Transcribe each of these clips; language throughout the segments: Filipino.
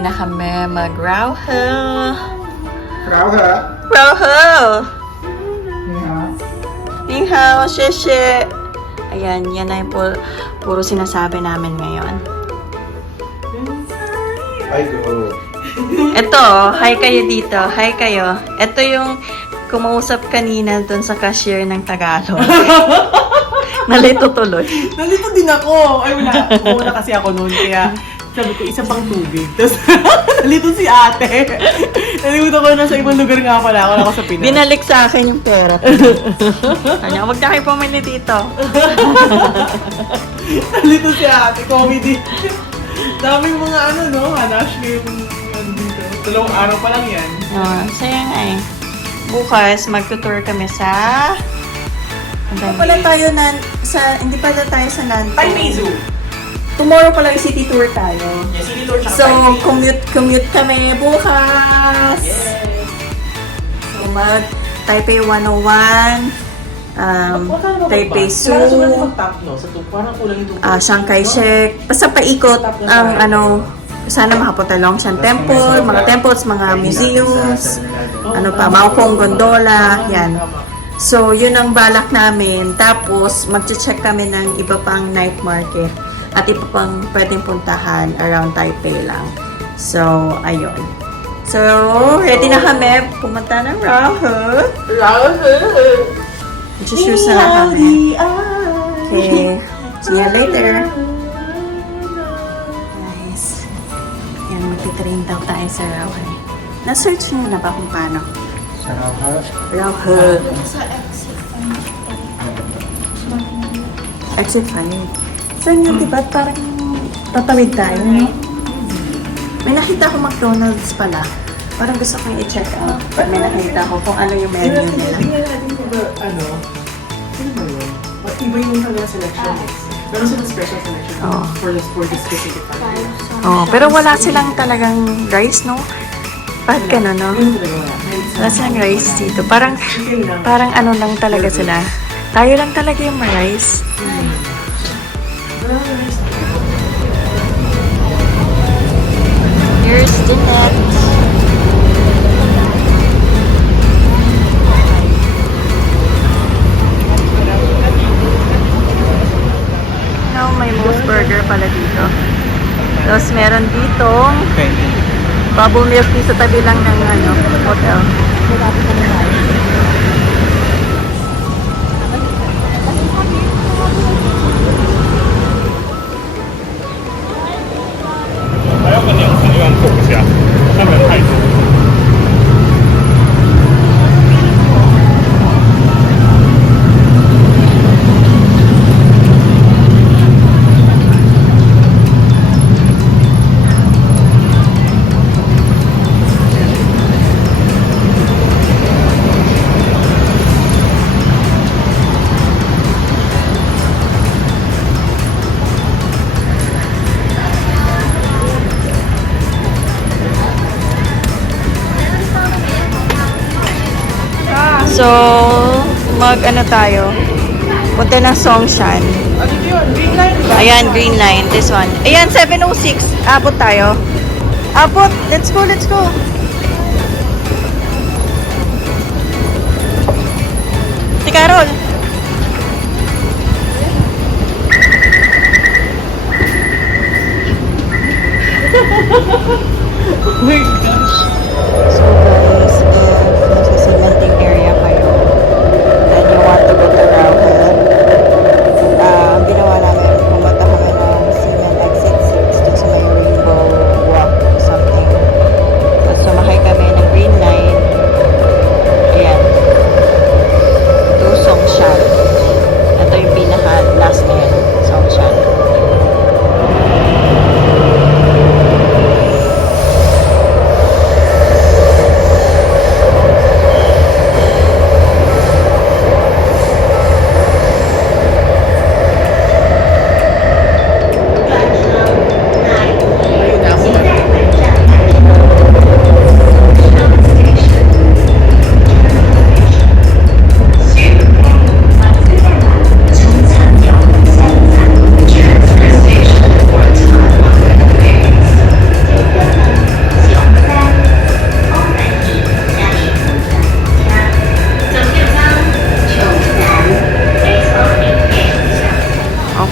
ready na kami mag-Rauhel. Rauhel. Rauhel! Ni hao. Ni hao, sheshe. Ayan, yan na yung puro sinasabi namin ngayon. Ay, go. Ito, hi kayo dito. Hi kayo. Ito yung kumausap kanina dun sa cashier ng Tagalog. Nalito tuloy. Nalito din ako. Ay, wala. Una kasi ako noon. Kaya sabi ko, isa pang tubig. Tapos, nalito si ate. Nalimutan ko na sa ibang lugar nga pala. Wala ako sa Pinas. Binalik sa akin yung pera. Kanya, wag na kayo pumili dito. Nalito si ate. Comedy. Daming mga ano, no? Hanash na yung dito. 2 araw pa lang yan. Saya nga eh. Bukas, magtutour kami sa... Hindi pala tayo hindi pala tayo sa Nanto. Taipei Zoo. Tomorrow pala yung city tour tayo. Yes, city tour siya. So, commute kami bukas. Yes. So, Taipei 101, Taipei Zoo, Parang kulang yung Chiang Kai-shek. Basta paikot ang sana makapunta Longshan Temple, mga temples, mga museums, Maokong Gondola, yan. So, yun ang balak namin. Tapos, mag-check kami ng iba pang night market at iba pang pwedeng puntahan around Taipei lang. So, ayun. So, ready na kami. Pumunta ng Rauhel. Mag-shoes na lang kami. Okay. See you later. Nice. Yan, magtitrain daw tayo sa Rauhel. Na-search nyo na ba kung paano? Sa Rauhel. Rauhel. Exit 5. Saan yun, diba? Parang tatawid tayo. May nakita ko McDonald's pala. Parang gusto kong i-check out. Pag may nakita ko kung ano yung menu nila. Tingnan natin kung ano ba yun? Iba yung talaga selection is. Meron silang special selection for the specific country. Oh, pero wala silang talagang rice, no? Bakit gano'n, no? Wala silang rice dito. Parang ano lang talaga sila. Tayo lang talaga yung rice. Here's the net. Now, may Moose Burger pala dito. Tapos meron ditong bubble milk sa tabi lang ng hotel. So, tayo. Punta ng Songshan. Green line ba? Ayan, green line. This one. Ayan, 706. Abot tayo. Abot. Let's go, let's go. Si Carol. Oh my gosh. So guys, if nasa cementing area kayo and you want to go to Rauhel, ang ginawa namin, pumunta kami ng cement exit 6 dun sa may rainbow walk or something. Tapos sumakay kami ng green line. Ayan. To Songshan.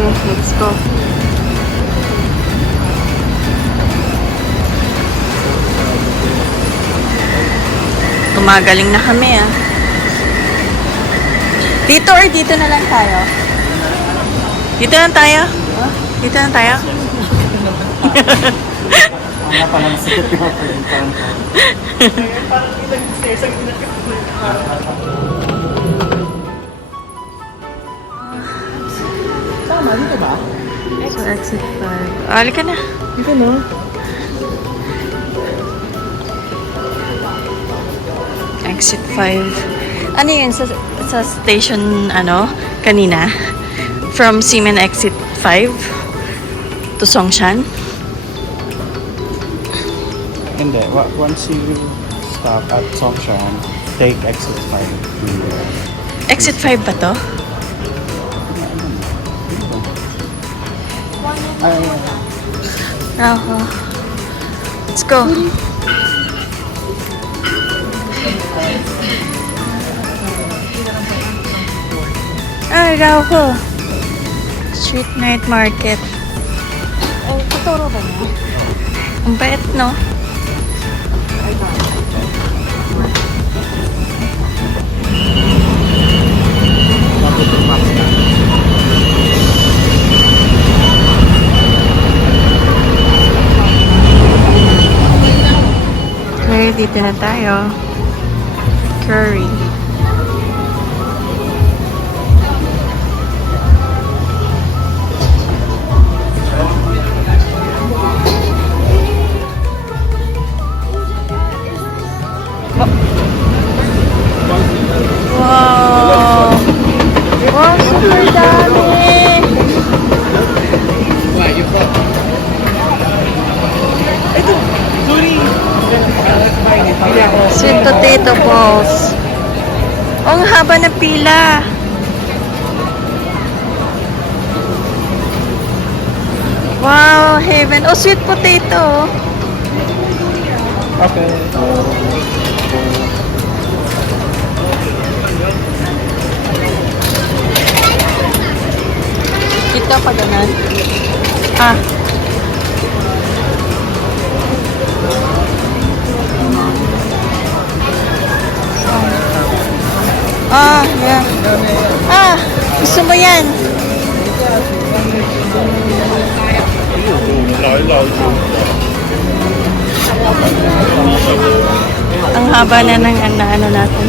Okay, let's go. Gumagaling na kami ah. Dito or dito na lang tayo? Dito lang tayo? Dito lang tayo? Ano pa lang sikit yung pagkakas ko. Parang ilang stairs ang Tama, dito ba? So, exit 5. Ali ka na. Dito no? Exit 5. Ano yun? Sa station, ano, kanina? From Seaman Exit 5 to Songshan? Hindi. Once you stop at Songshan, take exit 5. Exit 5 ba to? Ako. Let's go. Ay, Rauho. Street night market. Ay, Totoro ba niya? Ang bait, no? Okay, dito na tayo. Curry. Wow! Wow, super dami! Sweet potato balls. Oh, ang haba na pila. Wow, heaven. Oh, sweet potato. Okay. Dito pa ganun. Ah. Ah, yeah. Ah, gusto mo yan. Ang haba na ng ano natin.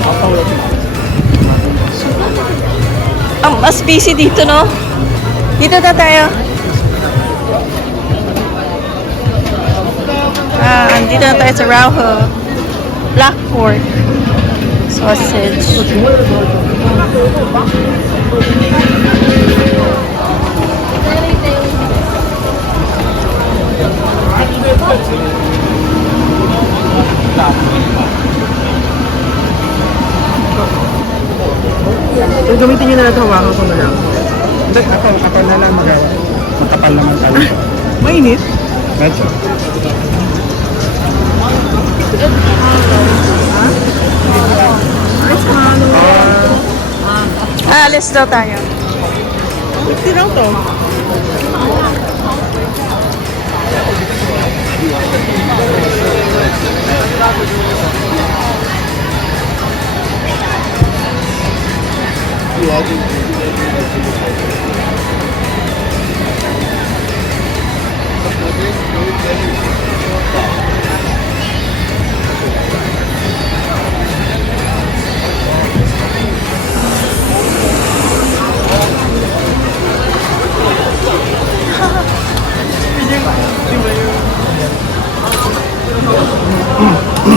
Mas busy dito, no? Dito na tayo. Andito na tayo sa Rauho. Black pork. Sausage. So, gamitin nyo na lang ito, hawakan ko na lang. Hindi, ako na lang magawa. Matapal naman tayo. Mainit? Medyo. Alis daw tayo. 50 lang to.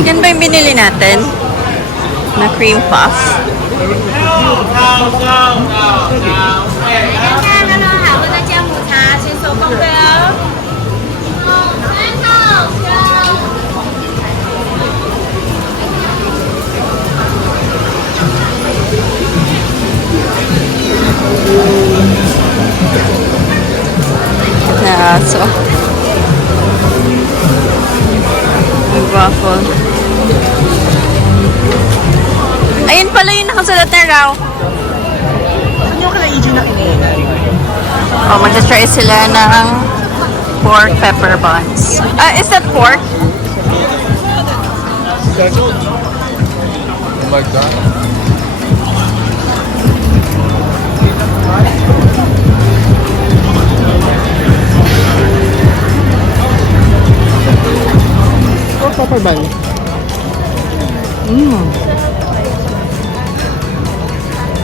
Yan ba yung binili natin? Na cream puff? Na aso. Ang waffle. Ayun pala yung nakasulat na raw. Saan yung kala EJ na kinina? Oh, mag-try sila ng pork pepper buns. Is that pork? Like that? Pork pepper bun.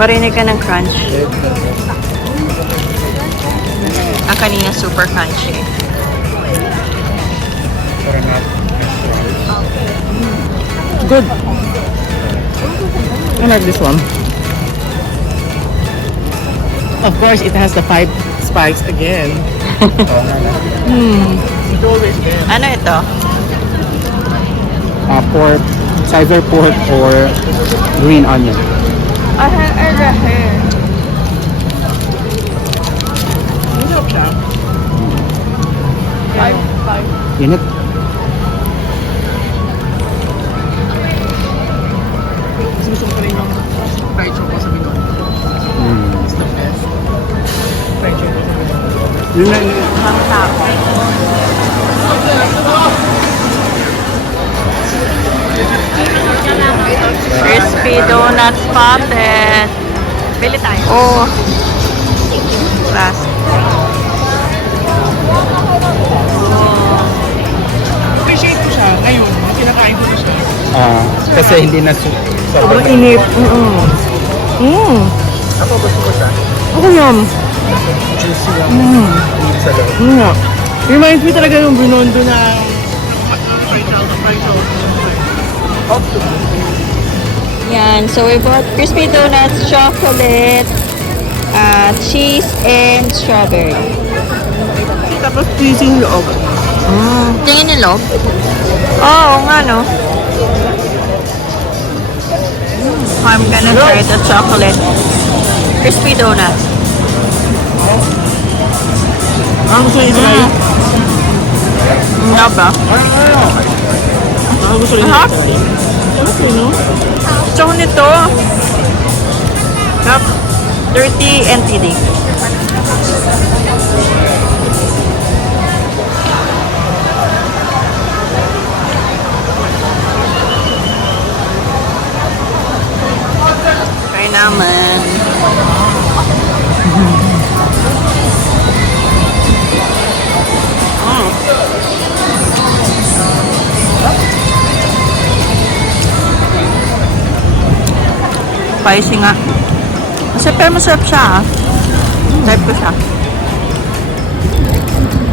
Parinig ka ng crunch. Ang kanina super crunchy. Good. I like this one. Of course, it has the 5 spice again. It's always there. Ano ito? Pork, it's either pork or green onion. Init. Gusto ko pa rin yung fried choco sa Binondo. It's the best. Fried choco sa Binondo. Yun na yun. Ang taco. Crispy donuts poppet. Bili tayo. Oh. Last. Appreciate ko siya ngayon. Kinakain ko na siya. Kasi hindi na Sobrang inip. Ako gusto ko siya. Ako yun. Juicy yung meat sa loob. Reminds me talaga yung Binondo na fried choco. Yan. So we bought crispy donuts, chocolate, cheese, and strawberry. Tapos cheesy yung loob. Tingin yung loob? Oo nga, no? I'm gonna try the chocolate crispy donuts. Ang gusto niyo try? Nga ba? Ang gusto niyo Aha. try? Okay, no? Gusto ko nito. Yup. 30 NTD. Try naman. Spicy nga. Pero masarap siya, ah. Type ko siya.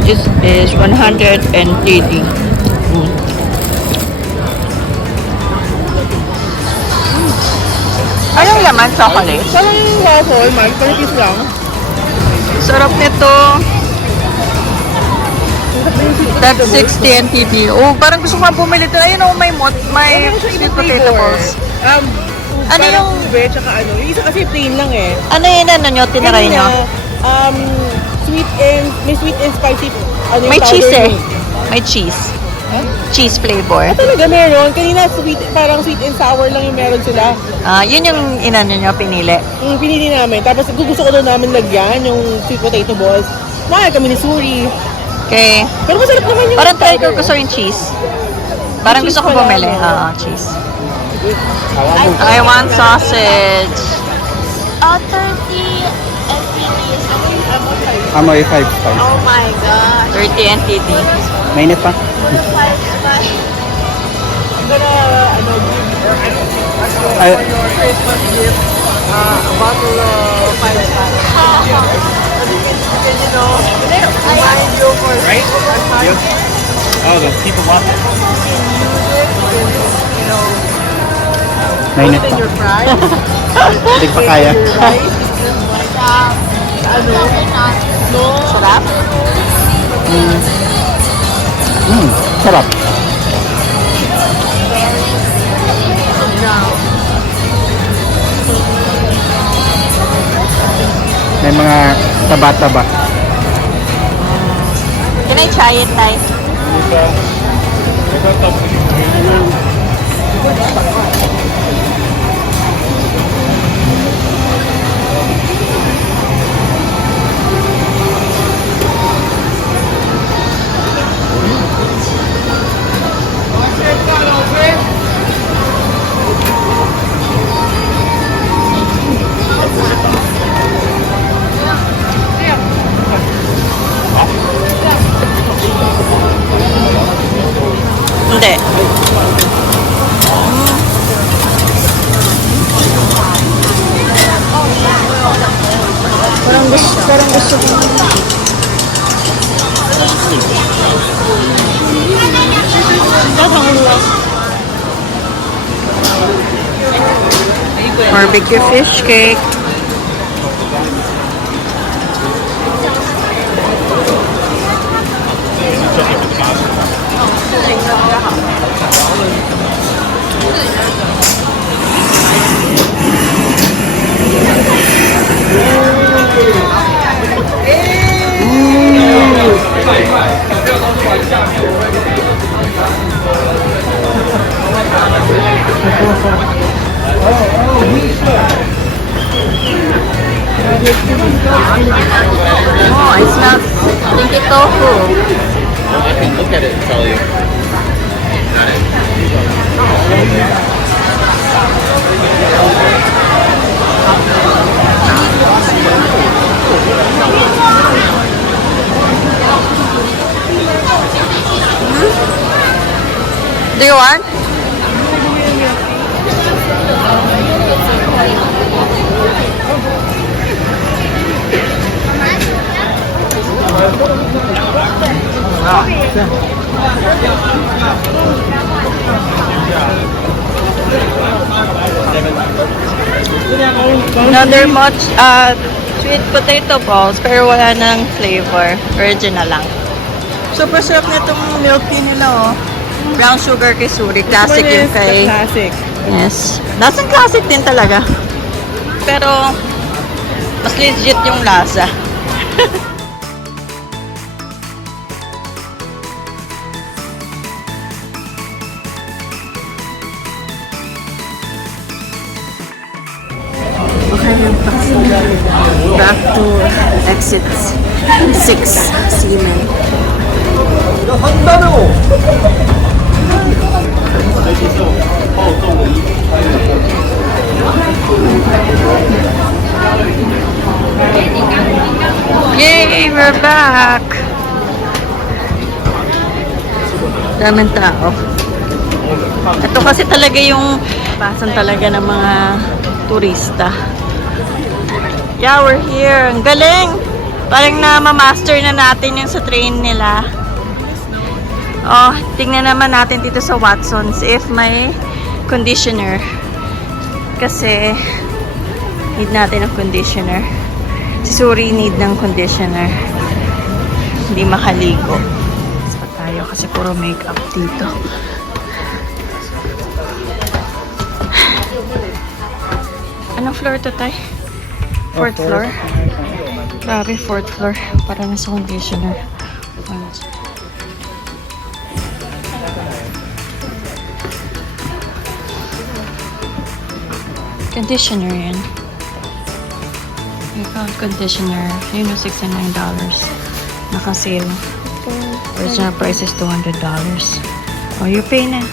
This is 180. Anong laman? Chocolate? Parang yung waffle, Mike. Palitis lang. Sarap nito. That's 60 NTD. Oh, parang gusto ko nga bumili ito. Ayun, oh, may sweet potato balls. Ano Parang yung- ube, tsaka ano. Yung isa kasi plain lang eh. Ano yun, ano nyo? Tinaray nyo? May sweet and spicy. Ano, yung May powder cheese eh. milk. May cheese. Cheese flavor. Talaga meron. Kanina parang sweet and sour lang yung meron sila. Yun yung inano nyo, pinili. Pinili namin. Tapos gusto ko doon namin lagyan yung sweet potato balls. Mahal kami ni Suri. Okay. Pero masarap naman yung Parang try ko powder. gusto yung cheese. Parang Cheese gusto ko pala, bumili. no? Cheese. I want sausage. 30 SPDs. Amoy 5 spice. Oh my god. 30 NTD. Mainit pa? I'm gonna, give Ay, for your Christmas gift, a bottle of 5 stars. You know, remind you for Christmas time. oh, the people want it. You know, Mainit put in pa. your fries. Hindi pa kaya. Your rice. Ano? No. Sarap? Sarap. May mga taba-taba. Can I try it, Tay? Hindi. Parang gusto ko. Barbecue fish cake. Oh, I smell stinky tofu. I can look at it and tell you. Do you want? Another sweet potato balls pero wala nang flavor. Original lang. Super sarap nitong milk tea nila, oh. Brown sugar kay Suri. Classic yung kay... Classic. Yes. Lasang classic din talaga. Pero, mas legit yung lasa. Okay, yung taxi. Back to exit 6, Seaman. Yay! We're back! Daming tao. Ito kasi talaga yung pasan talaga ng mga turista. Yeah, we're here. Ang galing! Parang na-master na natin yung sa train nila. Oh, tingnan naman natin dito sa Watson's if may conditioner. Kasi need natin ng conditioner. Si Suri need ng conditioner. Hindi makaligo. Pa tayo kasi puro makeup dito. Anong floor to, Tay? Fourth floor? Grabe, fourth floor. Para nasa conditioner. Conditioner yan. I found conditioner. Yun yung $69. Naka-sale. Original price is $200. Oh, you pay na.